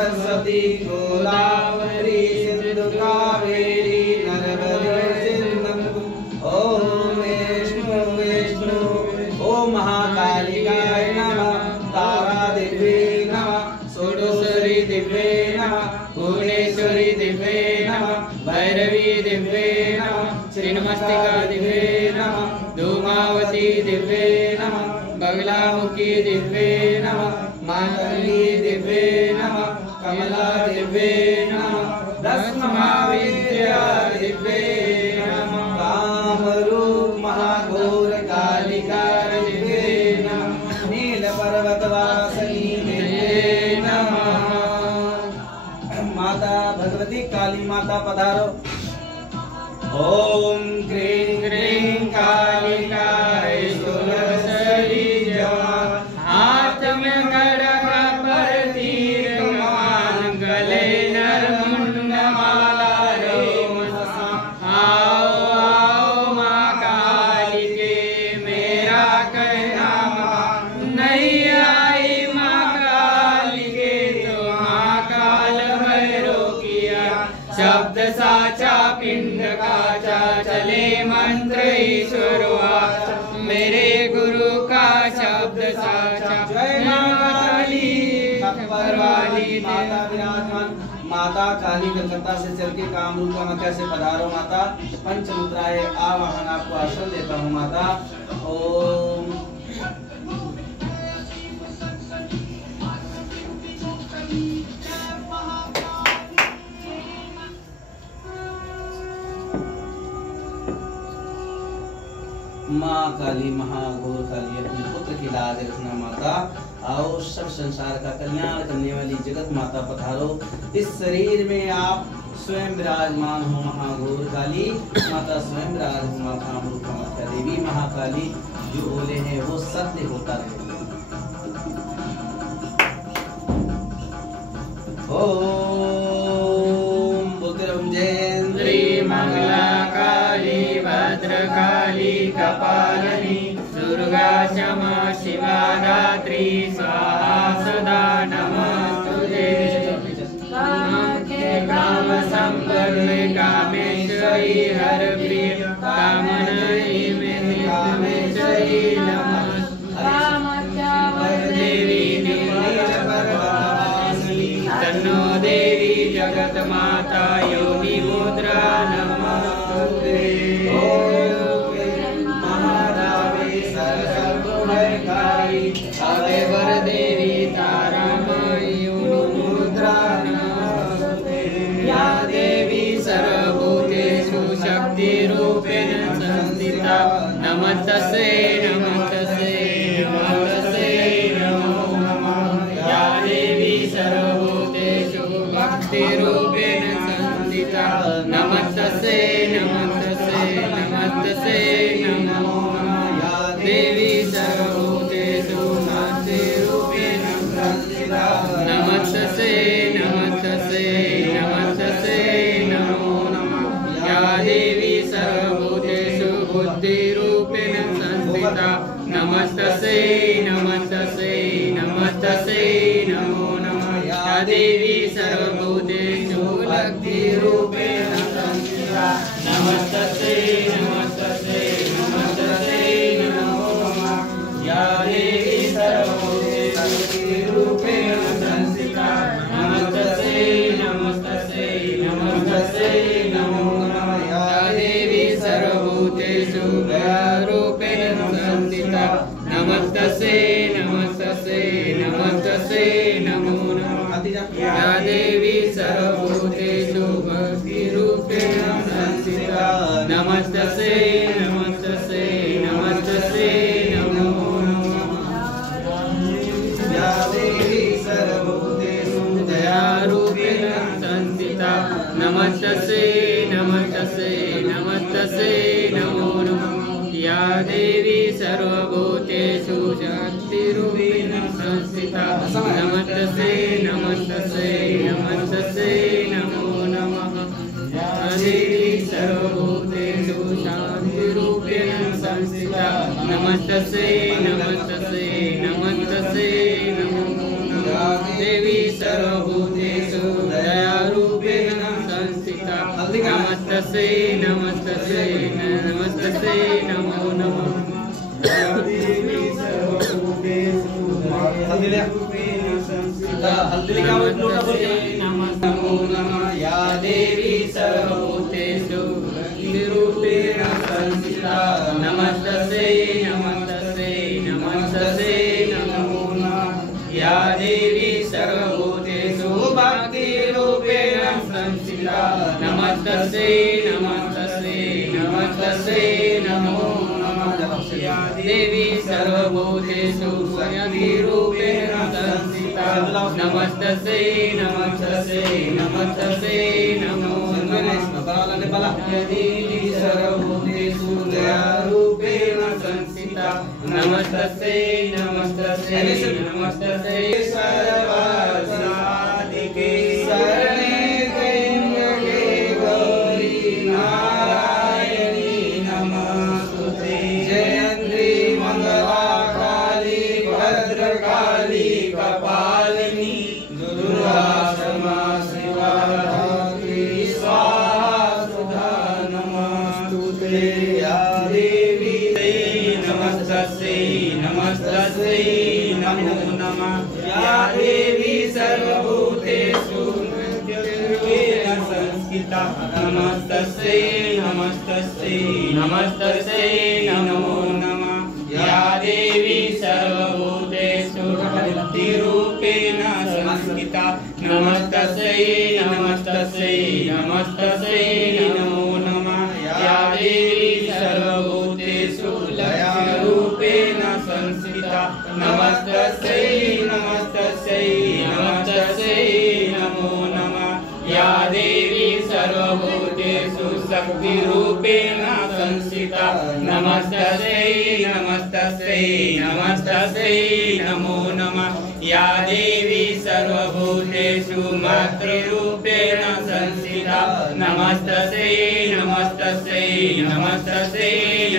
सरस्वती गोदावरी सिंधु कावेरी नर्मदे सिंधु। ओम विष्णु विष्णु ओम महाकालिकाय नमः। तारा दिव्ये नमः। षोडशरी दिव्ये नमः। भुवनेश्वरी दिव्ये नमः। भैरवी दिव्ये नमः। श्रीनमस्तिका दिव्ये नमः। धूमावती दिव्ये नमः। बगलामुखी दिव्ये नमः। मातंगी दिव्ये नमः। कमला दिव्ये नमः। दश महाविद्या दिव्ये नमः। कामरूप महाघोर कालिका दिव्ये नमः। नील पर्वतवासिनी दिव्ये नमः। माता भगवती काली माता पधारो। ओम क्रीं क्रीं कालिकाय सुरसरी जवान। हाथ में खड्ग पर तीर कमान। गले नरमुंड माला रेम समान। आओ आओ माँ कालिके मेरा कहना मान। नहीं आई माँ कालिके तो महाकाल भैरो किया। शब्द साचा पिंड काचा चले मंत्र ईश्वर वाचा। मेरे गुरु का शब्द साचा। जय माता काली वाली माता विराजमान। माता काली कलकत्ता से चल के कामरूप कामाख्या से पधारो माता। पंचमुद्राए आवाहन आपको आसन देता हूँ माता। ओम माँ काली महाघोर काली अपने पुत्र की लाज रखना माता। आओ सब संसार का कल्याण करने वाली जगत माता पधारो। इस शरीर में आप स्वयं विराजमान हो महाघोर काली माता। स्वयं विराजमान कामरूप कामाख्या देवी महाकाली। जो बोले हैं वो सत्य होता रहे। ओम बुद्धिरम जयेन्द्री मंगला काली भद्रकाली कपालिनी। दुर्गा क्षमा शिवा धात्री स्वाहा सदा नमस्तुते। काम संपन्न कामेश्वरी हर प्रिय। कामनाई में कामेश्वरी नमः। देवी नील पर्वतवासिनी। तन्नो देवी जगत माता योनि मुद्रा नमस्तुते। अभय वर देवी तारा माई मुद्रा नमस्ते। या देवी सर्वभूतेषु शक्ति रूपेण संस्थिता। नमस्तस्यै नमस्तस्यै नमस्तस्यै नमो नमः। या देवी सर्वभूतेषु भक्ति रूपेण संस्थिता। नमस्तस्यै नमस्तस्यै नमस्तस्यै नमो नमः। या देवी सर्वभूतेषु भक्ति रूपेण संस्थिता। नमस्तस्यै नमस्तस्यै नमस्तस्यै नमो नमः। या देवी सर्वभूतेषु बुद्धि रूपेण संस्थिता। नमस्तस्यै नमस्तस्यै नमस्तस्यै नमो नमः। या देवी सर्वभूतेषु भक्ति रूपेण संस्थिता। नमस्तस्यै नमस्तस्यै नमस्तस्यै नमो नमः। या देवी सर्वभूतेषु भक्ति रूपेण संस्थिता। नमस्तस्यै नमस्तस्यै नमस्तस्यै नमो नमः। या देवी सर्वभूतेषु रूपेण संस्थिता। नमस्तस्यै नमस्तस्यै नमस्तस्यै नमो नमः। या देवी सर्वभूतेषु भक्ति रूपेण संस्थिता। नमस्तस्यै नमस्तस्यै नमस्तस्यै नमो नमः। या देवी सर्वभूतेषु दया रूपेण संस्थिता। नमस्तस्यै नमस्तस्यै नमस्तस्यै नमो नमः। या देवी सर्वभूतेषु शक्ति रूपेण संस्थिता। नमस्तस्यै नमस्तस्यै नमस्तस्यै नमो नमः। या देवी सर्वभूतेषु शान्ति रूपेण संस्थिता। नमस्तस्यै नमस्तस्यै नमस्तस्यै नमो नमः। या देवी सर्वभूतेषु नमस्तस्यै नमस्तस्यै नमस्तस्यै नमो नमः। नमो नमः या देवी सर्वभूतेषु रूपेण संस्थिता नमस्तस्यै नमस्तस्यै नमस्तस्यै नमो नमः या देवी सर्वभूतेषु भक्तिरूपेण संस्थिता नमस्तस्यै नमस्तस्यै नमस्तस्यै नमो नमः या देवी सर्वभूतेषु भक्तिरूपेण संस्थिता नमस्तस्यै नमस्तस्यै नमस्तस्यै नमो नमः या देवी सर्वभूतेषु दयारूपेण संस्थिता नमस्तस्यै नमस्तस्यै नमस्तस्यै सर्वसाधिके शरणे त्र्यम्बके गौरी नारायणी नमस्तुते जयन्ती मंगला काली भद्रकाली कपालिनी दुर्गा क्षमा शिवा धात्री स्वाहा सुधा नमस्तुते या देवी नमस्तस्यै नमस्तस्यै नमो नमः या देवी सर्वभूतेषु रूपेण संस्थिता नमस्तस्यै नमस्तस्यै नमस्तस्यै नमो नमः या देवी सर्वभूतेषु भक्तिरूपेण संस्थिता नमस्तस्यै नमस्तस्यै नमस्तस्यै नमो नमः या देवी सर्वभूतेषु दयारूपेण संस्थिता नमस्तस्यै नमस्तस्यै नमस्तस्यै नमो नमः या देवी सर्वभूतेषु शक्तिरूपेण संस्थिता नमस्तस्यै नमस्तस्यै नमस्तस्यै नमो नमः या देवी सर्वभूतेषु मातृरूपेण संस्थिता नमस्तस्यै नमस्तस्यै नमस्तस्यै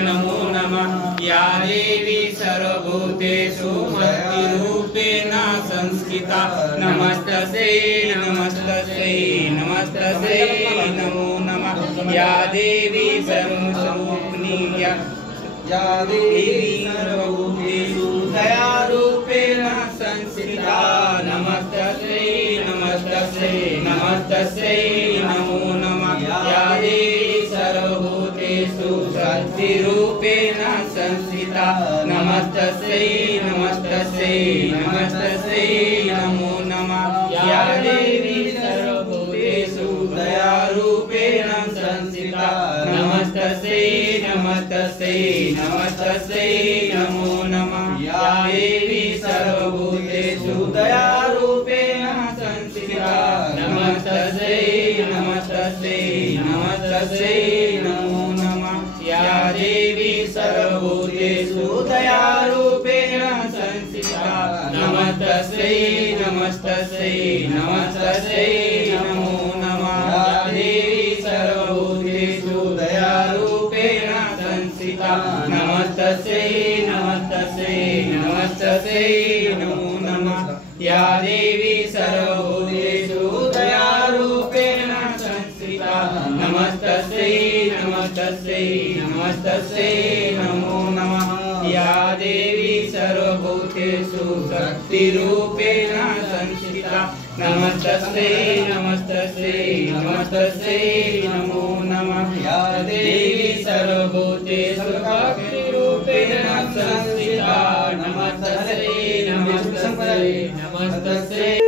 नमो नमः या देवी सर्वभूतेषु भक्तिरूपेण संस्थिता नमस्तस्यै नमस्तस्यै नमस्तस्यै नमो नमः या देवी सर्वसम्पूर्णी या देवी सर्वभूतेषु दयारूपेण संस्थिता नमस्तस्यै नमस्तस्यै नमस्तस्यै नमो नमः या देवी सर्वभूतेषु शक्तिरूपेण संस्थिता नमस्तस्यै नमस्तस्यै नमस्तस्यै नमो नमः या देवी सर्वभूतेषु दयारूपेण संस्थिता नमस्तस्यै नमस्तस्यै नमस्तस्यै नमो नमः या देवी सर्वभूतेषु दयारूपेण संस्थिता नमस्तस्यै नमस्तस्यै नमस्तस्यै नमो नमः या देवी सर्वभूतेषु दयारूपेण संस्थिता नमस्तस्यै नमस्तस्यै नमस्तस्यै नमो नमः या देवी सर्वभूतेषु दयारूपेण संस्थिता नमस्तस्यै नमस्तस्यै नमस्तस्यै नमो नमः या देवी सर्वभूतेषु दयारूपेण संस्थिता नमस्तस्यै नमस्तस्यै नमस्तस्यै नमो नमः या देवी सर्वभूतेषु शक्तिरूपेण संस्थिता नमस्तस्यै नमस्तस्यै नमस्तस्यै नमो नमः या देवी सर्वभूतेषु भक्तिरूपेण संस्थिता नमस्तस्यै नमस्तस्यै नमस्तस्यै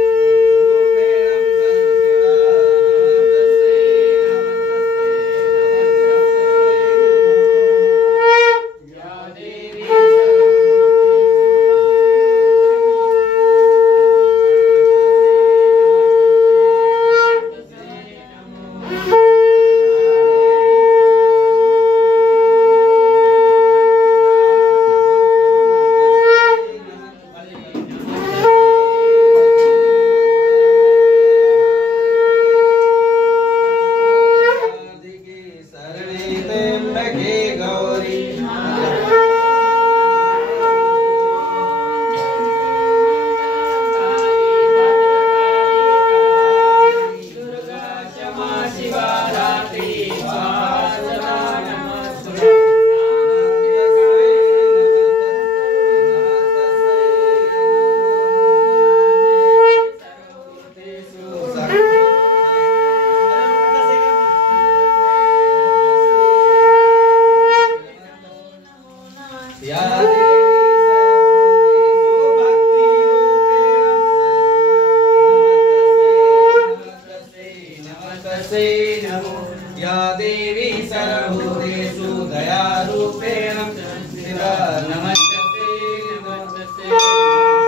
नमस्तस्यै नमो या देवी सर्वभूतेषु दयारूपेण संस्थिता नमस्तस्यै नमस्तस्यै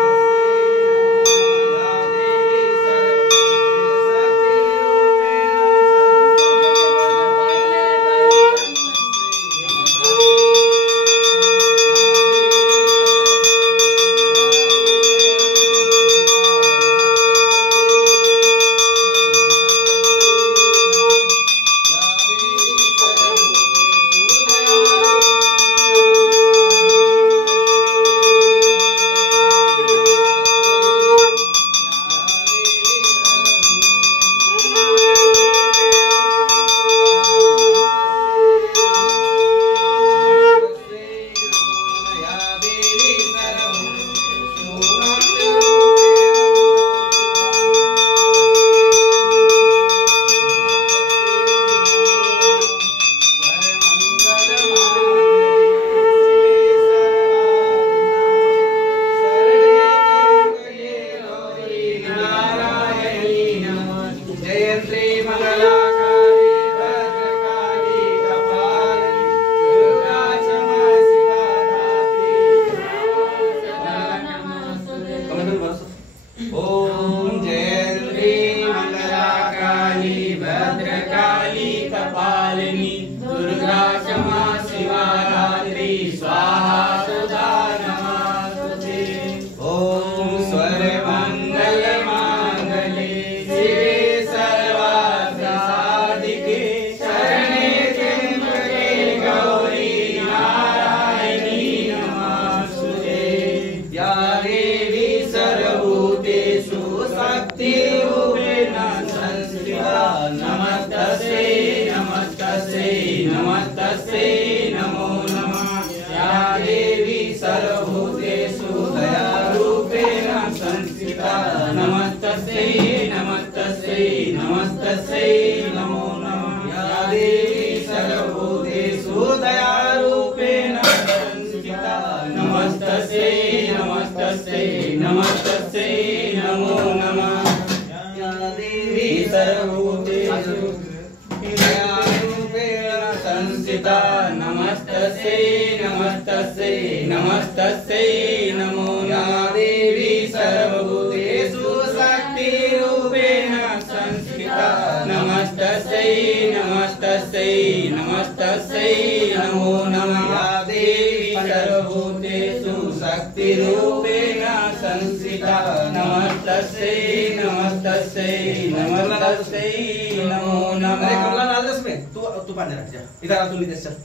इधर आ तुम इधर चल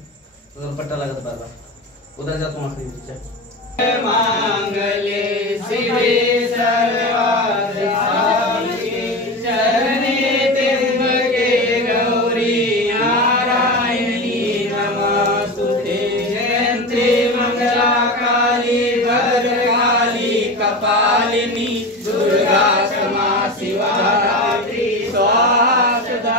उधर पट्टा लगा बार बार उधर जा तुम आखिरी चल मांगले शिवे सर्वार्थ साधिके शरणे त्र्यंबके गौरी नारायणी नमस्तुते जयंती मंगला काली भद्रकाली कपालिनी दुर्गा क्षमा शिवा धात्री स्वाहा सदा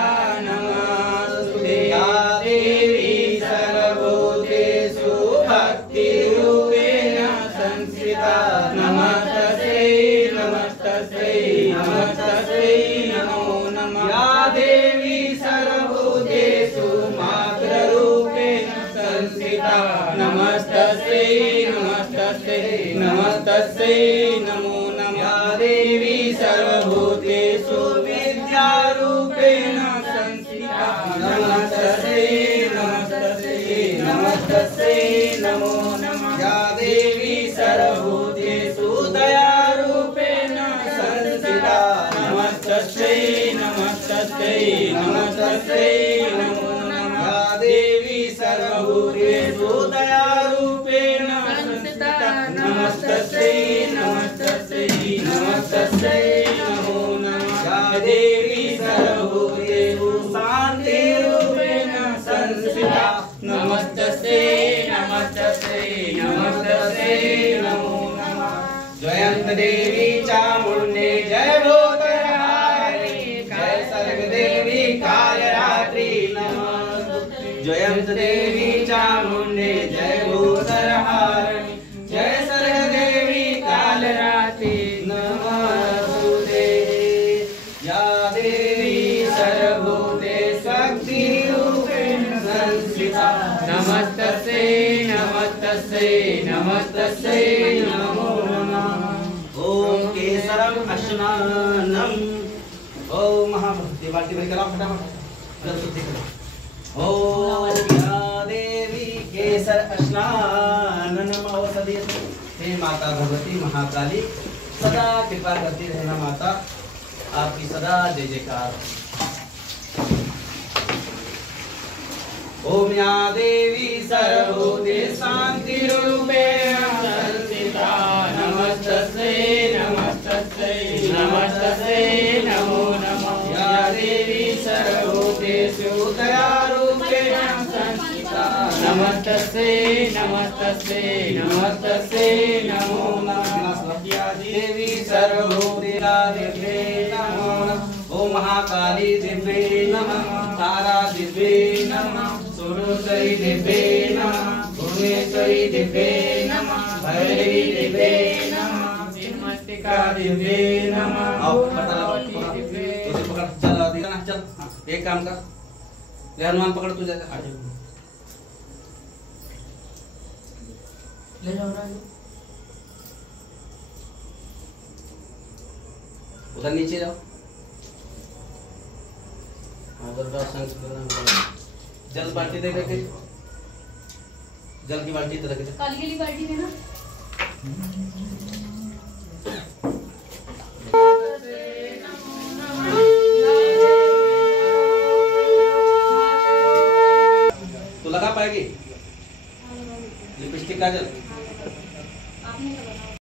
नमस्तस्यै नमो नमः या देवी सर्वभूतेषु विद्यारूपेण संस्थिता नमस्तस्यै नमस्तस्यै नमस्तस्यै नमो नमः या देवी सर्वभूतेषु दयारूपेण संस्थिता नमस्तस्यै नमस्तस्यै नमस्तस्यै नमो नमः या देवी सर्वभूतेषु दयारूपेण नमस्तस्यै नमस्तस्यै नमस्तस्यै नमो नमः या देवी सर्वभूतेषु शान्तिरूपेण संस्थिता नमस्तस्यै नमस्तस्यै नमस्तस्यै नमो नमः जयंत देवी चामुण्डे जय भूतहारिणी जय सर्गदेवी कालरात्रि नमस्तुते जयंत देवी चामुण्डे जय भूतहारिणी जय सर्गदेवी कालरात्रि नमस्तुते या देवी सर्वभूते स्नानम। ओम महाभक्ति बाल्टी भर के लाओ फटाफट जल शुद्धि करो। ओम या देवी केसर स्नानम औषधि। हे माता भगवती महाकाली सदा कृपा करती रहना माता, आपकी सदा जय जयकार। ओम या देवी सर्वभूते शांति रूपेण संस्थिता नमस्तस्यै नमस्तस्यै नमस्तस्यै नमो नमः। या देवी सर्वभूतेषु दयारूपेण संस्थिता नमस्तस्यै नमस्तस्यै नमस्तस्यै नमो नमः। या देवी सर्वभूतेषु नमो नमः। ओम महाकाली दिव्ये नमः, तारा दिव्ये नमः, सुरेश्वरी दिव्ये नमः, भुवनेश्वरी दिव्ये नमः, भैरवी दिव्ये नमः, चिन्मस्तिका दिव्ये नमः। आओ तुझे पकड़ चल दिखा चल। हाँ, एक काम कर, ले हनुमान पकड़ तू जाकर आगे ले जाओ राजू। उधर नीचे जाओ, उधर का संस्कृत जल बाल्टी दे के, जल की बाल्टी तो रख दे। काली वाली बाल्टी में ना